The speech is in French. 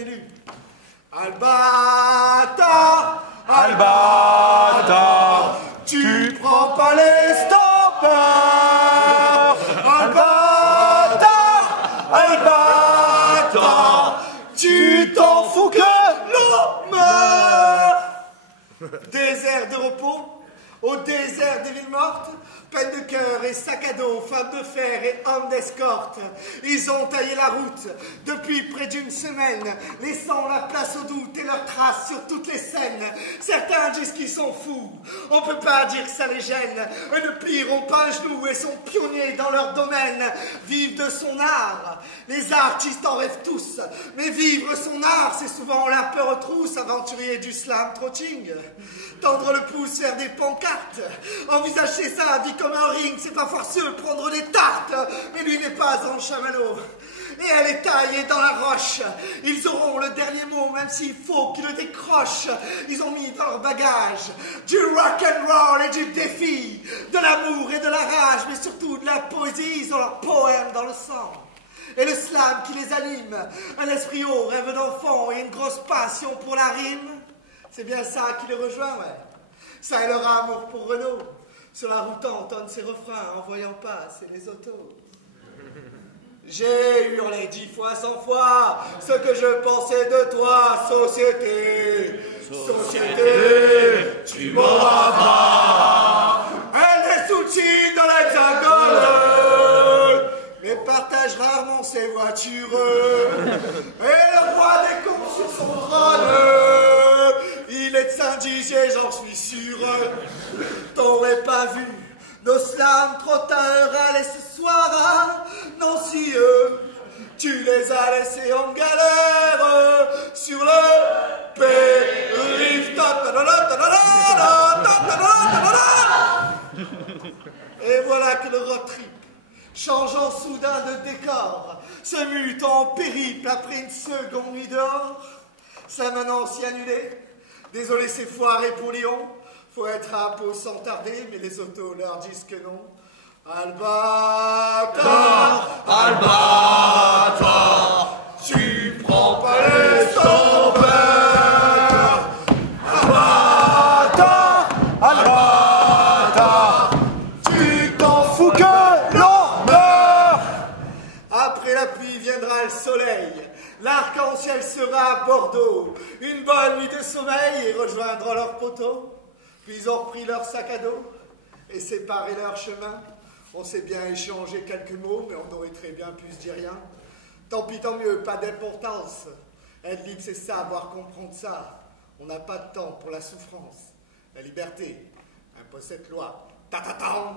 élu. Albator, Albator, tu prends pas les stoppeurs. Albator, Albator, tu t'en fous que l'on meurt. Désert de repos, au désert des villes mortes, peine de cœur et sac à dos, femmes de fer et hommes d'escorte. Ils ont taillé la route depuis près d'une semaine, laissant la place au doute et leurs traces sur toutes les scènes. Certains disent qu'ils sont fous, on peut pas dire que ça les gêne. Eux ne plieront pas un genou et sont pionniers dans leur domaine. Vivent de son art, les artistes en rêvent tous, mais vivre son art, c'est souvent la peur aux trousses. Aventurier du slam trotting, tendre le pouce vers des pancartes, envisager sa vie comme un ring, c'est pas forceux, prendre des tartes, mais lui n'est pas un chamallow. Et elle est taillée dans la roche. Ils auront le dernier mot, même s'il faut qu'ils le décrochent. Ils ont mis dans leur bagage du rock and roll et du défi, de l'amour et de la rage, mais surtout de la poésie. Ils ont leur poème dans le sang. Et le slam qui les anime, un esprit haut, rêve d'enfant et une grosse passion pour la rime. C'est bien ça qui les rejoint, ouais. Ça et leur amour pour Renault. Sur la route on entonne ses refrains en voyant passer les autos. J'ai hurlé 10 fois, 100 fois ce que je pensais de toi, société. Société, tu m'auras pas. Elle est sous-titre dans l'hexagone, mais partage rarement ses voitures. Et le roi des cons sur son trône, il est de Saint-Dizier, j'en suis sûr. T'aurais pas vu nos slams trotteurs aller ce soir à Nancy. Tu les as laissés en galère sur le périph'. Et voilà que le road trip, changeant soudain de décor, se mute en périple après une seconde nuit dehors. Ça maintenant s'y annulé. Désolé, c'est foiré pour Lyon. Faut être à Pau sans tarder, mais les autos leur disent que non. Albator, Albator, tu prends pas les stoppeurs. Albator, Albator, tu t'en fous que l'on meurt. Après la pluie viendra le soleil. L'arc-en-ciel sera à Bordeaux. Une bonne nuit de sommeil et rejoindront leurs poteaux. Puis ils ont repris leur sac à dos et séparé leur chemin. On s'est bien échangé quelques mots, mais on aurait très bien pu se dire rien. Tant pis, tant mieux, pas d'importance. Être libre, c'est savoir comprendre ça. On n'a pas de temps pour la souffrance. La liberté impose cette loi. Ta-ta-ta.